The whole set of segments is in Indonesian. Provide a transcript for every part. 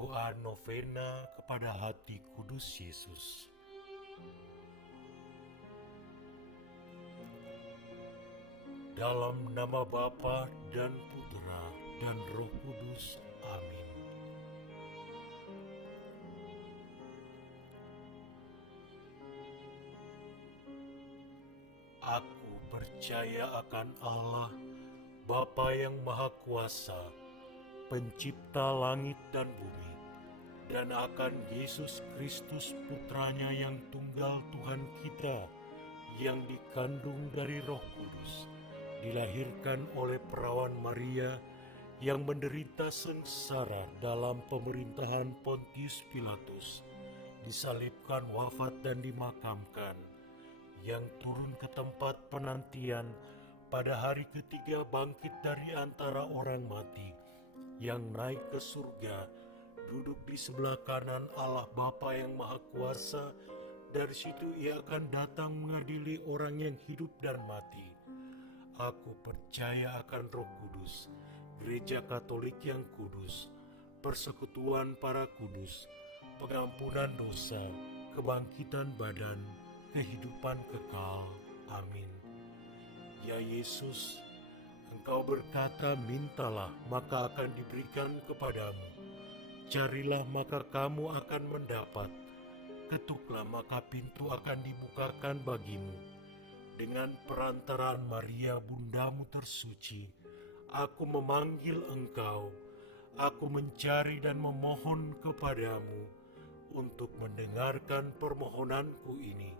Doa novena kepada hati kudus Yesus. Dalam nama Bapa dan Putra dan Roh Kudus. Amin. Aku percaya akan Allah, Bapa yang Maha Kuasa, Pencipta langit dan bumi, dan akan Yesus Kristus Putranya yang tunggal Tuhan kita, yang dikandung dari Roh Kudus, dilahirkan oleh perawan Maria, yang menderita sengsara dalam pemerintahan Pontius Pilatus, disalibkan, wafat dan dimakamkan, yang turun ke tempat penantian, pada hari ketiga bangkit dari antara orang mati, yang naik ke surga, duduk di sebelah kanan Allah Bapa yang Maha Kuasa. Dari situ ia akan datang mengadili orang yang hidup dan mati. Aku percaya akan Roh Kudus, Gereja Katolik yang kudus, persekutuan para kudus, pengampunan dosa, kebangkitan badan, kehidupan kekal. Amin. Ya Yesus, Engkau berkata, mintalah maka akan diberikan kepadamu. Carilah maka kamu akan mendapat. Ketuklah maka pintu akan dibukakan bagimu. Dengan perantaraan Maria bundamu tersuci, aku memanggil engkau. Aku mencari dan memohon kepadamu untuk mendengarkan permohonanku ini.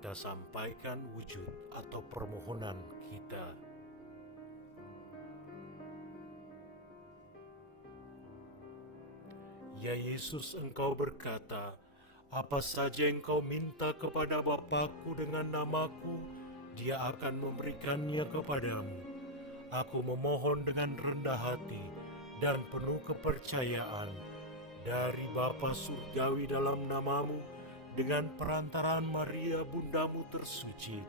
Kita sampaikan wujud atau permohonan kita. Ya Yesus, Engkau berkata, apa saja Engkau minta kepada Bapakku dengan namaku, Dia akan memberikannya kepadamu. Aku memohon dengan rendah hati dan penuh kepercayaan dari Bapa Surgawi dalam namamu, dengan perantaraan Maria bundamu tersuci,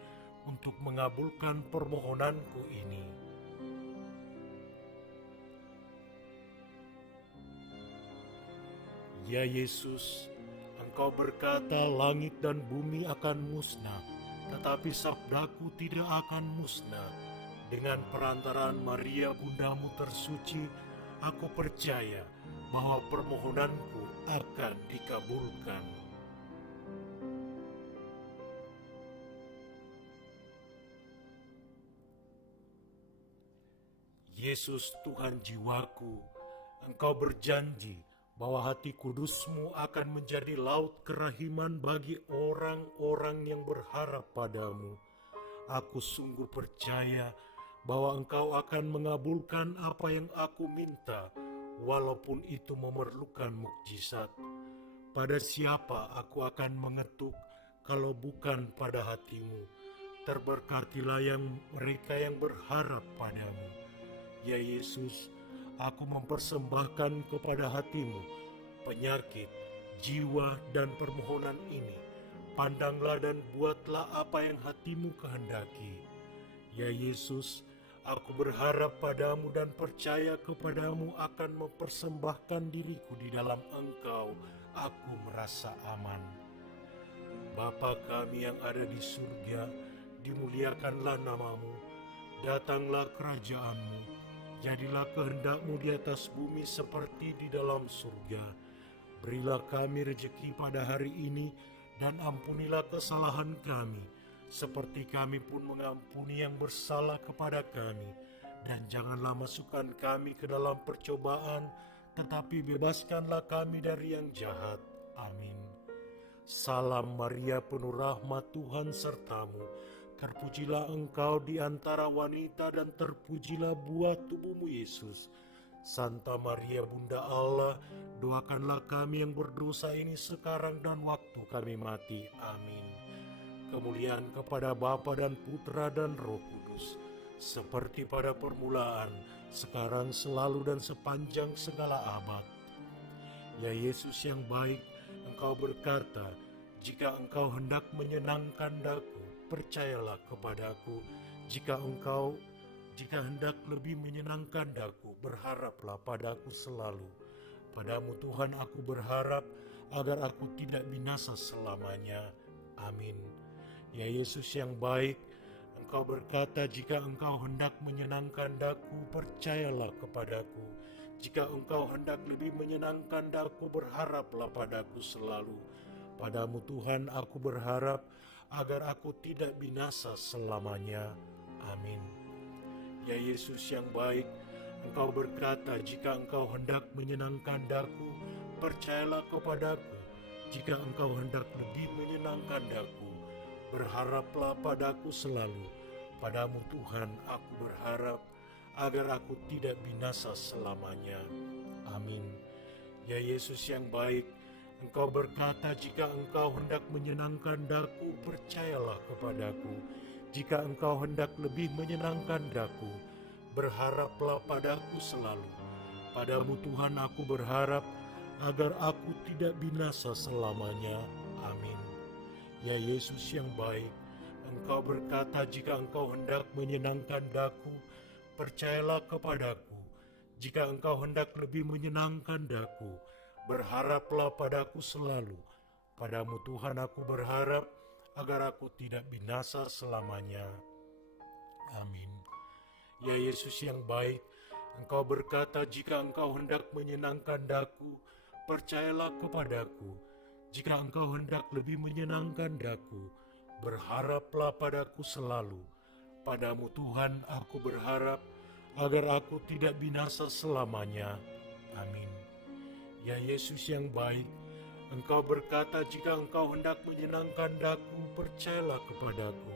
untuk mengabulkan permohonanku ini. Ya Yesus, Engkau berkata langit dan bumi akan musnah, tetapi sabdaku tidak akan musnah. Dengan perantaraan Maria bundamu tersuci, aku percaya bahwa permohonanku akan dikabulkan. Yesus Tuhan jiwaku, Engkau berjanji bahwa hati kudusmu akan menjadi laut kerahiman bagi orang-orang yang berharap padamu. Aku sungguh percaya bahwa Engkau akan mengabulkan apa yang aku minta, walaupun itu memerlukan mukjizat. Pada siapa aku akan mengetuk kalau bukan pada hatimu? Terberkatilah mereka yang berharap padamu. Ya Yesus, aku mempersembahkan kepada hatimu penyakit, jiwa, dan permohonan ini. Pandanglah dan buatlah apa yang hatimu kehendaki. Ya Yesus, aku berharap padamu dan percaya kepadamu akan mempersembahkan diriku di dalam Engkau. Aku merasa aman. Bapa kami yang ada di surga, dimuliakanlah namamu. Datanglah kerajaanmu. Jadilah kehendakmu di atas bumi seperti di dalam surga. Berilah kami rejeki pada hari ini, dan ampunilah kesalahan kami, seperti kami pun mengampuni yang bersalah kepada kami. Dan janganlah masukkan kami ke dalam percobaan, tetapi bebaskanlah kami dari yang jahat. Amin. Salam Maria, penuh rahmat, Tuhan sertamu. Terpujilah engkau di antara wanita, dan terpujilah buah tubuhmu Yesus. Santa Maria Bunda Allah, doakanlah kami yang berdosa ini sekarang dan waktu kami mati. Amin. Kemuliaan kepada Bapa dan Putra dan Roh Kudus, seperti pada permulaan, sekarang, selalu, dan sepanjang segala abad. Ya Yesus yang baik, Engkau berkata, jika Engkau hendak menyenangkan daku, percayalah kepadaku. Jika hendak lebih menyenangkan daku, berharaplah padaku selalu. Padamu Tuhan aku berharap agar aku tidak binasa selamanya. Amin. Ya Yesus yang baik, Engkau berkata, jika Engkau hendak menyenangkan daku, percayalah kepadaku. Jika Engkau hendak lebih menyenangkan daku, berharaplah padaku selalu. Padamu Tuhan aku berharap agar aku tidak binasa selamanya. Amin. Ya Yesus yang baik, Engkau berkata, jika Engkau hendak menyenangkan daku, percayalah kepadaku. Jika Engkau hendak lebih menyenangkan daku, berharaplah padaku selalu. Padamu Tuhan aku berharap agar aku tidak binasa selamanya. Amin. Ya Yesus yang baik, Engkau berkata, jika Engkau hendak menyenangkan daku, percayalah kepadaku. Jika Engkau hendak lebih menyenangkan daku, berharaplah padaku selalu. Padamu Tuhan aku berharap agar aku tidak binasa selamanya. Amin. Ya Yesus yang baik, Engkau berkata, jika Engkau hendak menyenangkan daku, percayalah kepadaku. Jika Engkau hendak lebih menyenangkan daku, berharaplah padaku selalu. Padamu Tuhan aku berharap agar aku tidak binasa selamanya. Amin. Ya Yesus yang baik, Engkau berkata, jika Engkau hendak menyenangkan daku, percayalah kepadaku. Jika Engkau hendak lebih menyenangkan daku, berharaplah padaku selalu. Padamu Tuhan aku berharap agar aku tidak binasa selamanya. Amin. Ya Yesus yang baik, Engkau berkata, jika Engkau hendak menyenangkan daku, percayalah kepadaku.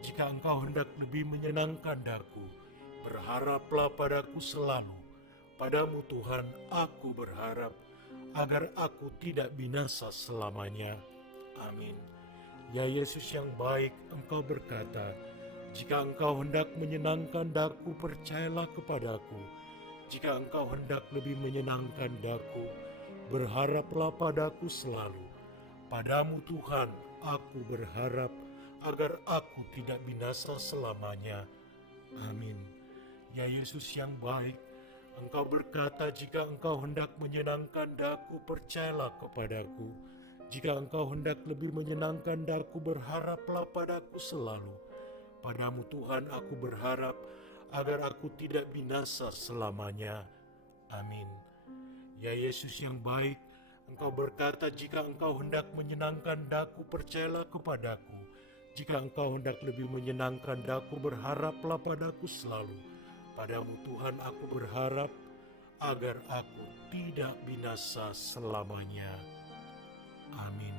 Jika Engkau hendak lebih menyenangkan daku, berharaplah padaku selalu. Padamu Tuhan aku berharap agar aku tidak binasa selamanya. Amin. Ya Yesus yang baik, Engkau berkata, jika Engkau hendak menyenangkan daku, percayalah kepadaku. Jika Engkau hendak lebih menyenangkan daku, berharaplah padaku selalu. Padamu Tuhan aku berharap agar aku tidak binasa selamanya. Amin. Ya Yesus yang baik, Engkau berkata, jika Engkau hendak menyenangkan daku, percayalah kepadaku. Jika Engkau hendak lebih menyenangkan daku, berharaplah padaku selalu. Padamu Tuhan aku berharap agar aku tidak binasa selamanya. Amin. Ya Yesus yang baik, Engkau berkata, jika Engkau hendak menyenangkan daku, percayalah kepadaku. Jika Engkau hendak lebih menyenangkan daku, berharaplah padaku selalu. Padamu Tuhan aku berharap agar aku tidak binasa selamanya. Amin.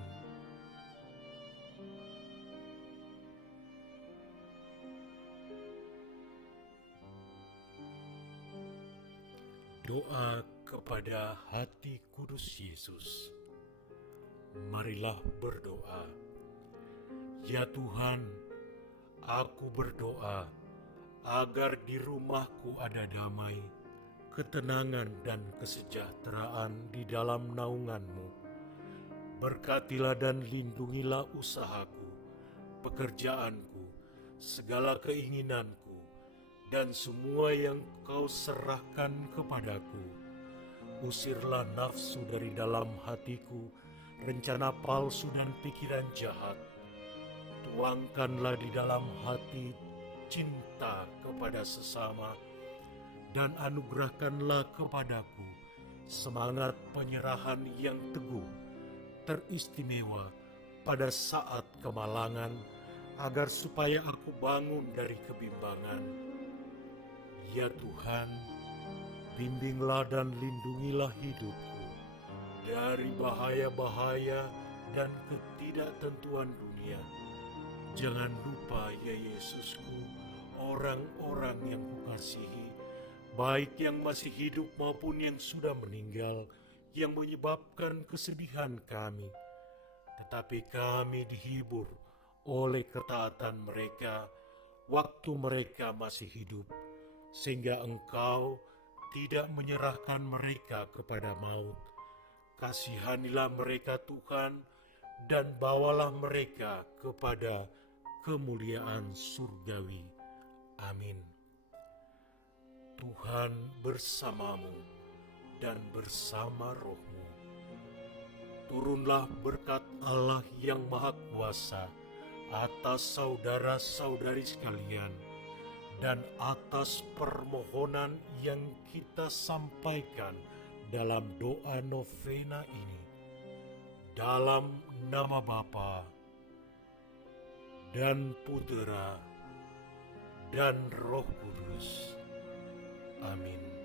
Doa kepada hati kudus Yesus. Marilah berdoa. Ya Tuhan, aku berdoa agar di rumahku ada damai, ketenangan dan kesejahteraan di dalam naungan-Mu. Berkatilah dan lindungilah usahaku, pekerjaanku, segala keinginanku, dan semua yang Kau serahkan kepadaku. Usirlah nafsu dari dalam hatiku, rencana palsu dan pikiran jahat. Tuangkanlah di dalam hati cinta kepada sesama, dan anugerahkanlah kepadaku semangat penyerahan yang teguh, teristimewa pada saat kemalangan, agar supaya aku bangun dari kebimbangan. Ya Tuhan, bimbinglah dan lindungilah hidupku dari bahaya-bahaya dan ketidaktentuan dunia. Jangan lupa ya Yesusku, orang-orang yang kukasihi, baik yang masih hidup maupun yang sudah meninggal, yang menyebabkan kesedihan kami. Tetapi kami dihibur oleh ketaatan mereka waktu mereka masih hidup, sehingga Engkau tidak menyerahkan mereka kepada maut. Kasihanilah mereka Tuhan, dan bawalah mereka kepada kemuliaan surgawi. Amin. Tuhan bersamamu, dan bersama rohmu. Turunlah berkat Allah yang Maha Kuasa atas saudara-saudari sekalian, dan atas permohonan yang kita sampaikan dalam doa novena ini. Dalam nama Bapa dan Putera dan Roh Kudus. Amin.